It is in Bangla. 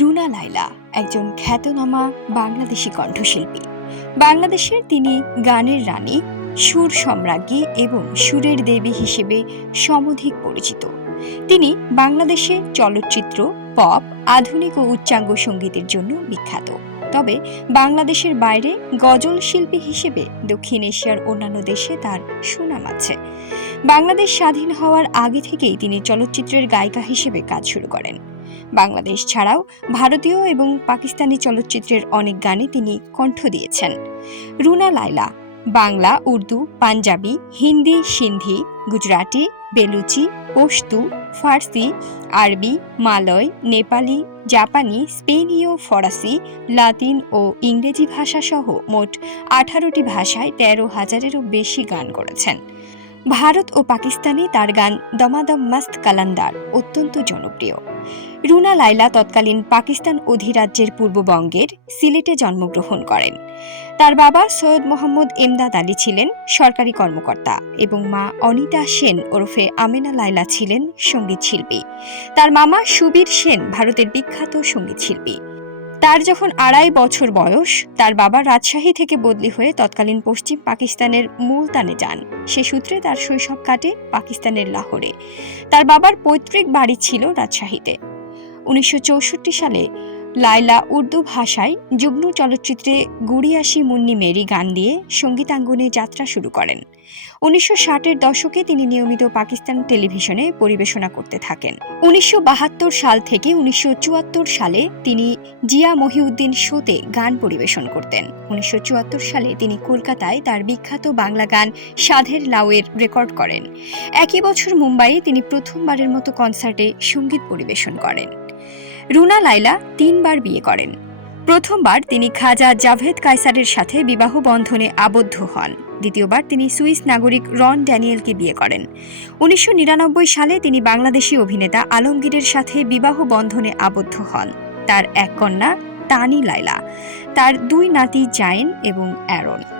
রুনা লায়লা একজন খ্যাতনামা বাংলাদেশি কণ্ঠশিল্পী। বাংলাদেশের তিনি গানের রানী, সুর সম্রাজ্ঞী এবং সুরের দেবী হিসেবে সমধিক পরিচিত। তিনি বাংলাদেশে চলচ্চিত্র, পপ, আধুনিক ও উচ্চাঙ্গ সঙ্গীতের জন্য বিখ্যাত। তবে বাংলাদেশের বাইরে গজল শিল্পী হিসেবে দক্ষিণ এশিয়ার অন্যান্য দেশে তার সুনাম আছে। বাংলাদেশ স্বাধীন হওয়ার আগে থেকেই তিনি চলচ্চিত্রের গায়িকা হিসেবে কাজ শুরু করেন। বাংলাদেশ ছাড়াও ভারতীয় এবং পাকিস্তানি চলচ্চিত্রের অনেক গানে তিনি কণ্ঠ দিয়েছেন। রুনা লায়লা, বাংলা, উর্দু, পাঞ্জাবি, হিন্দি, সিন্ধি, গুজরাটি, বেলুচি পশতু ফার্সি, আরবি, মালয়, নেপালি, জাপানি স্পেনীয় ফরাসি, লাতিন ও ইংরেজি ভাষাসহ মোট আঠারোটি ভাষায় তেরো হাজারেরও বেশি গান করেছেন। ভারত ও পাকিস্তানে তার গান দমাদম মাস্ত কালান্দার অত্যন্ত জনপ্রিয়। রুনা লায়লা তৎকালীন পাকিস্তান অধিরাজ্যের পূর্ববঙ্গের সিলেটে জন্মগ্রহণ করেন। তার বাবা সৈয়দ মোহাম্মদ এমদাদ আলী ছিলেন সরকারি কর্মকর্তা এবং মা অনিতা সেন ওরফে আমেনা লায়লা ছিলেন সংগীত শিল্পী তার মামা সুবীর সেন ভারতের বিখ্যাত সংগীত শিল্পী তার যখন আড়াই বছর বয়স, তার বাবা রাজশাহী থেকে বদলি হয়ে তৎকালীন পশ্চিম পাকিস্তানের মুলতানে যান। সে সূত্রে তার শৈশব কাটে পাকিস্তানের লাহোরে। তার বাবার পৈতৃক বাড়ি ছিল রাজশাহীতে। উনিশশো চৌষট্টি সালে লায়লা উর্দু ভাষায় যুগ্ন চলচ্চিত্রে গুড়িয়াসি মুন্নি মেরি গান দিয়ে সঙ্গীতাঙ্গনে যাত্রা শুরু করেন। উনিশশো ষাটের দশকে তিনি নিয়মিত পাকিস্তান টেলিভিশনে পরিবেশনা করতে থাকেন। উনিশশো বাহাত্তর সাল থেকে উনিশশো চুয়াত্তর সালে তিনি জিয়া মহিউদ্দিন শোতে গান পরিবেশন করতেন। উনিশশো চুয়াত্তর সালে তিনি কলকাতায় তার বিখ্যাত বাংলা গান সাধের লাউয়ের রেকর্ড করেন। একই বছর মুম্বাইয়ে তিনি প্রথমবারের মতো কনসার্টে সংগীত পরিবেশন করেন। রুনা লায়লা তিনবার বিয়ে করেন। প্রথমবার তিনি খাজা জাভেদ কায়সারের সাথে বিবাহ বন্ধনে আবদ্ধ হন। দ্বিতীয়বার তিনি সুইস নাগরিক রন ড্যানিয়েলকে বিয়ে করেন। উনিশশো নিরানব্বই সালে তিনি বাংলাদেশি অভিনেতা আলমগীরের সাথে বিবাহ বন্ধনে আবদ্ধ হন। তার এক কন্যা তানি লায়লা, তার দুই নাতি জায়েন এবং অ্যারন।